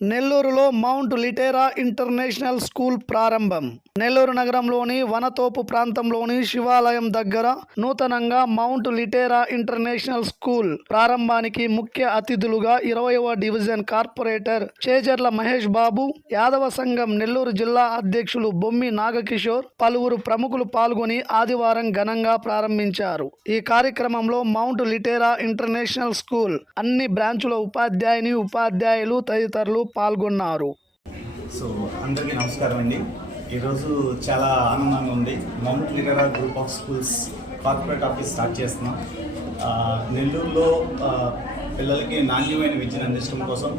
నెల్లూరులో mount Litera international school ప్రారంభం. నెల్లూరు నగరంలోని వనతోపు ప్రాంతంలోని శివాలయం దగ్గర నూతనంగా మౌంట్ లిటేరా ఇంటర్నేషనల్ స్కూల్ ప్రారంభానికి ముఖ్య అతిథులుగా ఇరవయవ డివిజన్ కార్పొరేటర్ చేజర్ల మహేష్ బాబు యాదవ సంఘం నెల్లూరు జిల్లా అధ్యక్షులు బొమ్మి నాగకిషోర్ పలువురు ప్రముఖులు పాల్గొని ఆదివారం ఘనంగా ప్రారంభించారు. ఈ కార్యక్రమంలో మౌంట్ లిటేరా ఇంటర్నేషనల్ స్కూల్ అన్ని బ్రాంచుల ఉపాధ్యాయుని ఉపాధ్యాయులు తదితరులు పాల్గొన్నారు. సో అందరికీ నమస్కారం అండి. ఈరోజు చాలా ఆనందంగా ఉంది. Mount Litera group of schools corporate office start చేస్తున్నాం. నెల్లూరులో పిల్లలకి నాణ్యమైన విద్యను అందించడం కోసం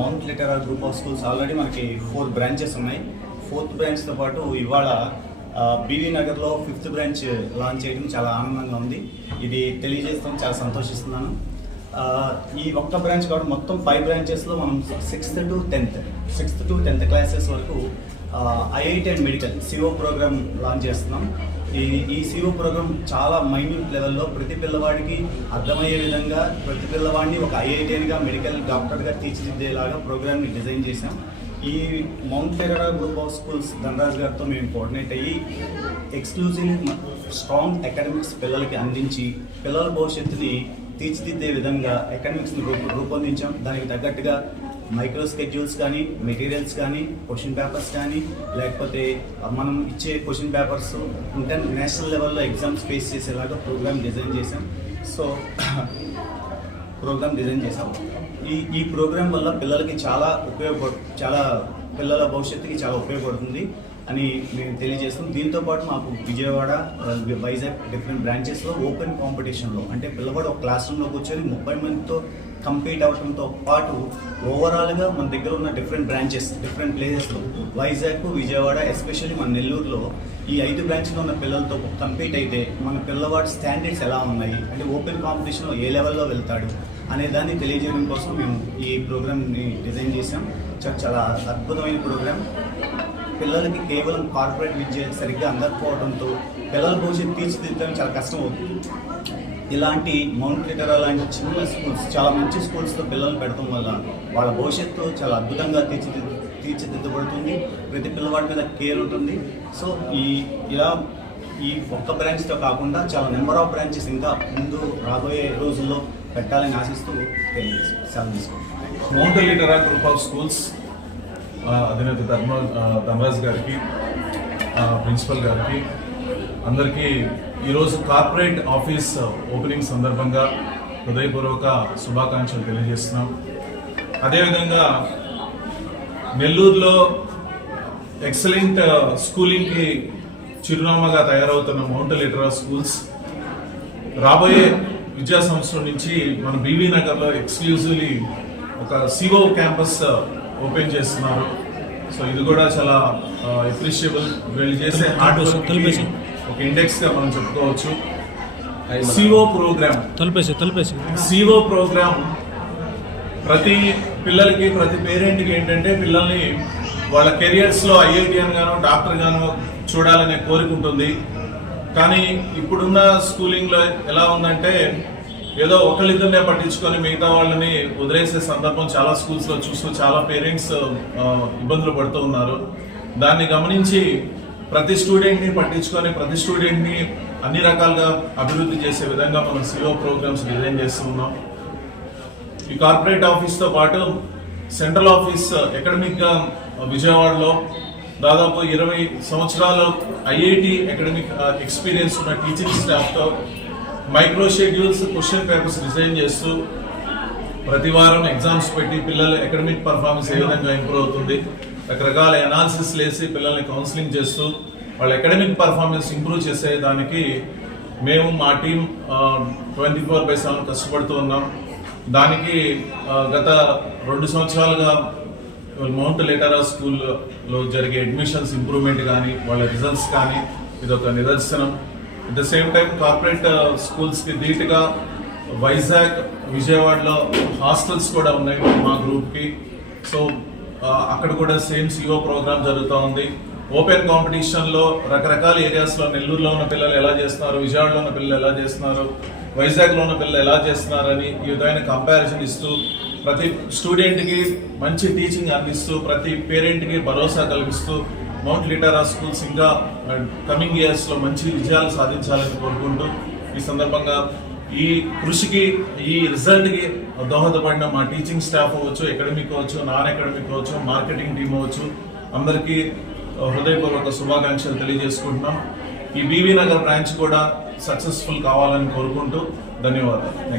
Mount Litera group of schools already మనకి ఫోర్ బ్రాంచెస్ ఉన్నాయి. ఫోర్త్ బ్రాంచ్తో పాటు ఇవాళ బీవీ నగర్లో ఫిఫ్త్ బ్రాంచ్ లాంచ్ చేయడం చాలా ఆనందంగా ఉంది. ఇది తెలియజేస్తాం చాలా సంతోషిస్తున్నాను. ఈ ఒక్క బ్రాంచ్ కాబట్టి మొత్తం ఫైవ్ బ్రాంచెస్లో మనం sixth to tenth sixth to tenth classes వరకు IIT and medical C O program launch చేస్తున్నాం. ఈ ఈ సిఓ ప్రోగ్రామ్ చాలా మైన్యూట్ లెవెల్లో ప్రతి పిల్లవాడికి అర్థమయ్యే విధంగా ప్రతి పిల్లవాడిని ఒక ఐఐటిఎన్గా మెడికల్ డాక్టర్గా తీర్చిదిద్దేలాగా ప్రోగ్రామ్ని డిజైన్ చేశాం. ఈ Mount Litera group of schools Dhanraj గారితో మేము కోఆర్డినేట్ అయ్యి ఎక్స్క్లూజివ్ స్ట్రాంగ్ అకాడమిక్స్ పిల్లలకి అందించి పిల్లల భవిష్యత్తుని తీర్చిదిద్దే విధంగా ఎకనమిక్స్ని రూపొందించాం. దానికి తగ్గట్టుగా మైక్రో స్కెడ్యూల్స్ కానీ మెటీరియల్స్ కానీ క్వశ్చన్ పేపర్స్ కానీ లేకపోతే మనం ఇచ్చే క్వశ్చన్ పేపర్స్ ఇంటర్నేషనల్ లెవెల్లో ఎగ్జామ్స్ ఫేస్ చేసేలాగా ప్రోగ్రామ్ డిజైన్ చేశాం. సో ప్రోగ్రామ్ డిజైన్ చేశాము ఈ ఈ ప్రోగ్రామ్ వల్ల పిల్లలకి చాలా ఉపయోగపడు చాలా పిల్లల భవిష్యత్తుకి చాలా ఉపయోగపడుతుంది. అని మేము తెలియజేస్తాం. దీంతో పాటు మాకు విజయవాడ వైజాగ్ డిఫరెంట్ బ్రాంచెస్లో ఓపెన్ కాంపిటీషన్లో అంటే పిల్లవాడు ఒక క్లాస్ రూమ్లోకి కూర్చొని ముప్పై మందితో కంపీట్ అవడంతో పాటు ఓవరాల్గా మన దగ్గర ఉన్న డిఫరెంట్ బ్రాంచెస్ డిఫరెంట్ ప్లేసెస్లో వైజాగ్ విజయవాడ ఎస్పెషల్లీ మన నెల్లూరులో ఈ ఐదు బ్రాంచ్లో ఉన్న పిల్లలతో కంపీట్ అయితే మన పిల్లవాడి స్టాండర్డ్స్ ఎలా ఉన్నాయి అంటే ఓపెన్ కాంపిటీషన్లో ఏ లెవెల్లో వెళ్తాడు అనే దాన్ని తెలియజేయడం కోసం మేము ఈ ప్రోగ్రామ్ని డిజైన్ చేసాం చాలా అద్భుతమైన ప్రోగ్రామ్. పిల్లలకి కేవలం కార్పొరేట్ విద్య సరిగ్గా అందకపోవడంతో పిల్లల భవిష్యత్తు తీర్చిదిద్దడం చాలా కష్టం అవుతుంది ఇలాంటి మౌంట్ లిటరా లాంటి చిన్న స్కూల్స్ చాలా మంచి స్కూల్స్లో పిల్లలు పెడటం వల్ల వాళ్ళ భవిష్యత్తు చాలా అద్భుతంగా తీర్చిదిద్దు తీర్చిదిద్దబడుతుంది. ప్రతి పిల్లవాడి మీద కేర్ ఉంటుంది. సో ఈ ఇలా ఈ ఒక్క బ్రాంచ్తో కాకుండా చాలా నెంబర్ ఆఫ్ బ్రాంచెస్ ఇంకా ముందు రాబోయే రోజుల్లో పెట్టాలని ఆశిస్తూ సెలవు తీసుకుంటాం Mount Litera group of schools అధినేత ధర్మ ధర్మరాజ్ గారికి ప్రిన్సిపల్ గారికి అందరికీ ఈరోజు కార్పొరేట్ ఆఫీస్ ఓపెనింగ్ సందర్భంగా హృదయపూర్వక శుభాకాంక్షలు తెలియజేస్తున్నాం. అదేవిధంగా నెల్లూరులో ఎక్సలెంట్ స్కూలింగ్కి చిరునామాగా తయారవుతున్న మౌంట్ లిటరా స్కూల్స్ రాబోయే విద్యా సంవత్సరం నుంచి మన బీవీ నగర్లో ఎక్స్క్లూజివ్లీ ఒక సిఓ క్యాంపస్ ఓపెన్ చేస్తున్నారు. సో ఇది కూడా చాలా అప్రిషియబుల్ వీళ్ళు చేసే హార్డ్ వర్క్ ఒక ఇండెక్స్గా మనం చెప్పుకోవచ్చు. సిఓ ప్రోగ్రామ్ తలుపేసి తలుపేసి సిఓ ప్రోగ్రామ్ ప్రతి పిల్లలకి ప్రతి పేరెంట్కి ఏంటంటే పిల్లల్ని వాళ్ళ కెరియర్స్లో ఐఐటిఎన్ గాను డాక్టర్ గాను చూడాలనే కోరిక ఉంటుంది. కానీ ఇప్పుడున్న స్కూలింగ్లో ఎలా ఉందంటే ఏదో ఒకళ్ళిద్దరినే పట్టించుకొని మిగతా వాళ్ళని వదిలేసే సందర్భం చాలా స్కూల్స్లో చూస్తూ చాలా పేరెంట్స్ ఇబ్బందులు పడుతూ ఉన్నారు. దాన్ని గమనించి ప్రతి స్టూడెంట్ని పట్టించుకొని ప్రతి స్టూడెంట్ని అన్ని రకాలుగా అభివృద్ధి చేసే విధంగా మనం సిఓ ప్రోగ్రామ్స్ డిజైన్ చేస్తూ ఉన్నాం. ఈ కార్పొరేట్ ఆఫీస్తో పాటు సెంట్రల్ ఆఫీస్ అకాడమిక్గా విజయవాడలో దాదాపు ఇరవై సంవత్సరాలు ఐఐటి అకాడమిక్ ఎక్స్పీరియన్స్ ఉన్న teaching స్టాఫ్తో micro schedules question papers design చేస్తూ ప్రతి వారం ఎగ్జామ్స్ పెట్టి పిల్లల అకాడమిక్ పర్ఫార్మెన్స్ ఏ విధంగా ఇంప్రూవ్ అవుతుంది రకరకాల అనాలిసిస్ వేసి పిల్లల్ని కౌన్సిలింగ్ చేస్తూ వాళ్ళ అకాడమిక్ పర్ఫార్మెన్స్ ఇంప్రూవ్ చేసే దానికి మేము మా team twenty four by seven కష్టపడుతూ ఉన్నాం. దానికి గత రెండు సంవత్సరాలుగా మౌంట్ లెటరా స్కూల్లో జరిగే అడ్మిషన్స్ ఇంప్రూవ్మెంట్ కానీ వాళ్ళ రిజల్ట్స్ కానీ ఇదొక నిదర్శనం. At the same time corporate స్కూల్స్కి నీట్గా వైజాగ్ విజయవాడలో హాస్టల్స్ కూడా ఉన్నాయి మా గ్రూప్కి సో uh, అక్కడ కూడా సేమ్ సిఓ ప్రోగ్రామ్ జరుగుతూ ఉంది. ఓపెన్ కాంపిటీషన్లో రకరకాల ఏరియాస్లో నెల్లూరులో ఉన్న పిల్లలు ఎలా చేస్తున్నారు విజయవాడలో ఉన్న పిల్లలు ఎలా చేస్తున్నారు వైజాగ్లో ఉన్న పిల్లలు ఎలా చేస్తున్నారని ఈ విధమైన కంపారిజన్ ఇస్తూ ప్రతి స్టూడెంట్కి మంచి టీచింగ్ అందిస్తూ ప్రతి పేరెంట్కి భరోసా కల్పిస్తూ మౌంట్ లిటారా స్కూల్స్ ఇంకా కమింగ్ ఇయర్స్లో మంచి విజయాలు సాధించాలని కోరుకుంటూ ఈ సందర్భంగా ఈ కృషికి ఈ రిజల్ట్కి దోహదపడిన మా టీచింగ్ స్టాఫ్ అవ్వచ్చు అకాడమిక్ అవ్వచ్చు నాన్ అకాడమిక్ అవ్వచ్చు మార్కెటింగ్ టీం అవ్వచ్చు అందరికీ uh, హృదయపూర్వక శుభాకాంక్షలు తెలియజేసుకుంటున్నాం. ఈ బీవీ నగర్ బ్రాంచ్ కూడా సక్సెస్ఫుల్ కావాలని కోరుకుంటూ ధన్యవాదాలు.